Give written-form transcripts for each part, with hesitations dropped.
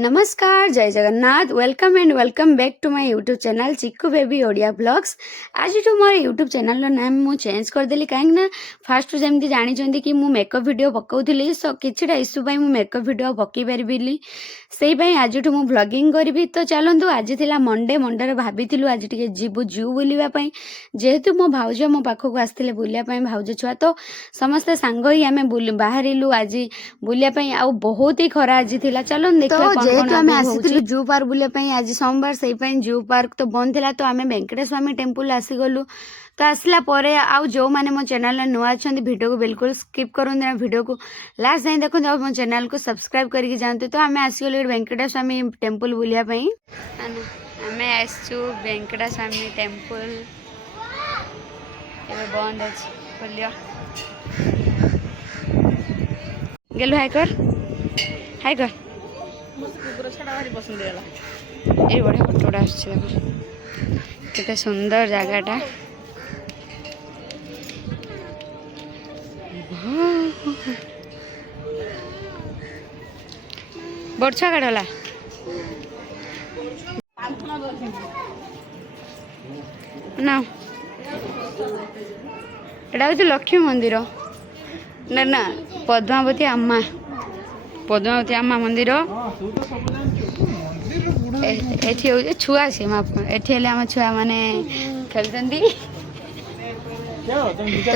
नमस्कार जय Jagannath welcome back to my YouTube channel Chikku baby Odia vlogs. आज मोर यूट्यूब चैनल नाम मु चेंज करदेली कहीं फास्ट जमी जानी कि मु मेकअप वीडियो पकाउली सो किछिटा इश्यू मु मेकअप वीडियो पकई पारि से आज मु व्लॉगिंग करी। तो चलतु आज थिला मंडे मंडे भाभी आज टे जीवु जू बुलापाई जेहेतु मो भाउज मो पाखक आसते बुलापाई भाउज छुआ तो समस्ते सांग ही आम बाहरिलु आज बुलापाई आ बहुत ही खरा आज थिला। चलो देखा जेहेतु आम आसी जू पार्क बुलापाई आज सोमवार से जू पार्क तो बंद थिला तो आम वेंकटेश्वर स्वामी टेम्पल आसीगलु। तो आसला परे आउ जो माने मो चैनल नुआ अच्छा वीडियो को बिल्कुल स्किप करूँ वीडियो को लास्ट जाए देखो और मो चैनल को सब्सक्राइब करके जाते। तो आम आसीगलु वेंकटेश्वर स्वामी टेम्पल बुलापाई आम आसचु वेंकटेश्वर स्वामी टेम्पल बंद अच्छे बोलियो गेलु हाय कर ये बढ़िया फोटोटा आसते सुंदर जगहटा बर्छा काढ़ला ना एटा हूँ लक्ष्मी मंदिर ना ना पद्मावती आम्मा मंदिर एठी हो छुआ से एठी आम छुआ मैंने खेलते तो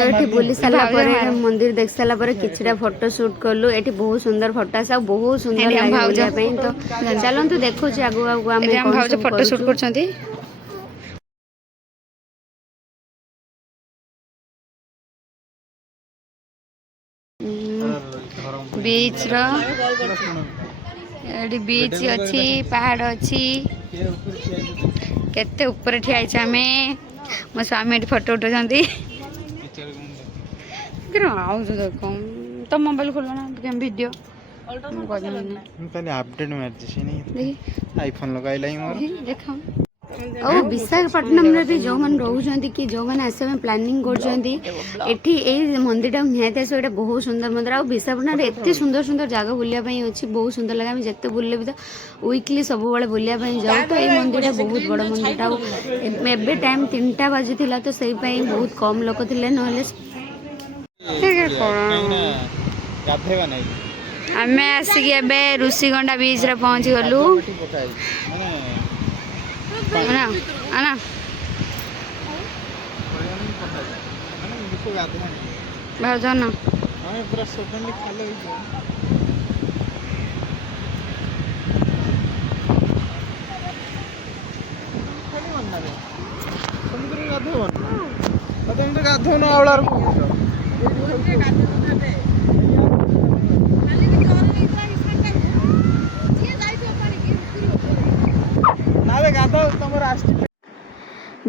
ये बुली सारा मंदिर देख सारा किछटा फोटो शूट कलु। ये बहुत सुंदर फोटो आसा बहुत सुंदर लगे तो चलतु देखु आगु आगु आम फोटो शूट कर बीच बीच अच्छी पहाड़ अच्छी केते ऊपर ठिया आम मो स्वामी फोटो उठाते देख तो मोबाइल खोल ना वीडियो अपडेट मारछी आईफोन लगाइलाई मोर देखा और विशाखापट्टनम भी जो मैंने रोचे कि जो मैंने आसपा प्लानिंग कर मंदिर निहत ये बहुत सुंदर मंदिर आ विशाखापट्टनम एत सुंदर सुंदर जगह बुलापाई अच्छी बहुत सुंदर लगे जिते बुले भी तो वीकली सब बुलापाई जाऊ। तो ये मंदिर बहुत बड़ मंदिर एवं टाइम 3टा बाजी तो से बहुत कम लोक थे आम आसिक ऋषिगंडा बीच रे पहुँची गलु भाज ना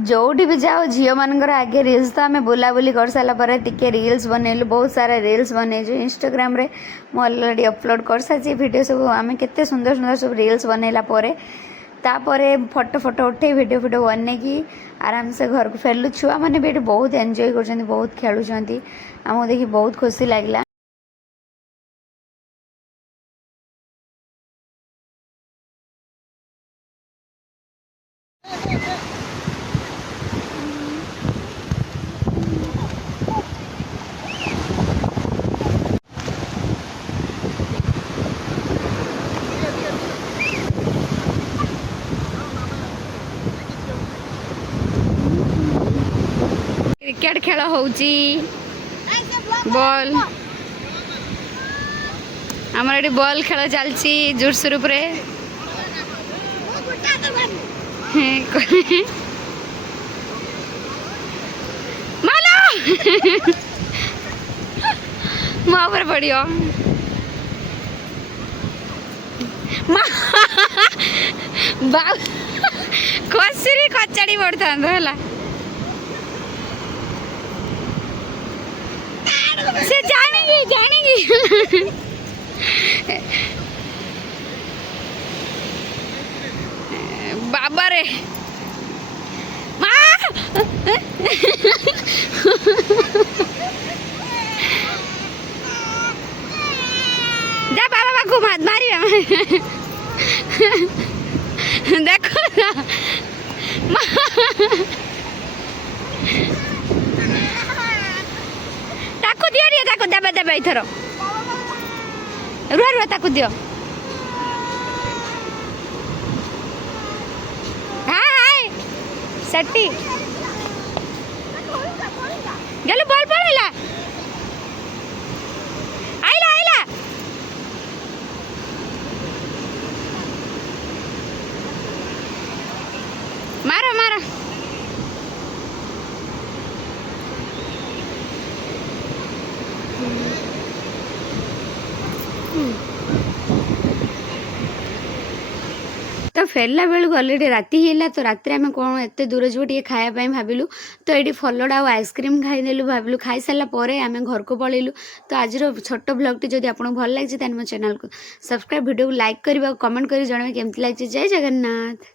जोटी भी जाओ झील मानकर आगे रिल्स तो आम बुलाबुली कर सारापर टिके रिल्स बनैलु बहुत सारा रिल्स बनईचु इंस्टाग्राम रे मु ऑलरेडी अपलोड कर सारी वीडियो सब आम केते सुंदर सुंदर सब रिल्स बनैला तापरे फोटो फोटो उठे वीडियो बन की आराम से घर को फेरलु। छुआ मैंने भी बहुत एंजॉय कर बहुत खेलुंट आमको देखी बहुत खुशी लगला। क्रिकेट खेल होची बॉल आमर ये बॉल खेल चलती जोरसोर मालो मोर पड़ो खसरी कचाड़ी पड़ता है से जानेगी बाबा रे जा बाबा को मत मारी ଏଇଥର ରୁଆ ରୁଆ ତାକୁ ଦିଅ ହାଏ ହାଏ ସେଠି ଗେଲୁ ବଲ୍ ପଳେଇଲା ଆଇଲା ଆଇଲା ମାର ମାର तो फेरला बेलू अलरेडी राति है तो रात आम कौन एत दूर जीव टे खायापी भाविलु तो ये फलड़ा और आइसक्रीम खाईदेलु भाविलु खाई सारापर आम घर को पलैलु तो आज छोट ब्लॉगटी जब आपको भल लगे मो चैनल को सब्सक्राइब वीडियो को लाइक करवा कमेंट कर जन केमती लगे जय जगन्नाथ।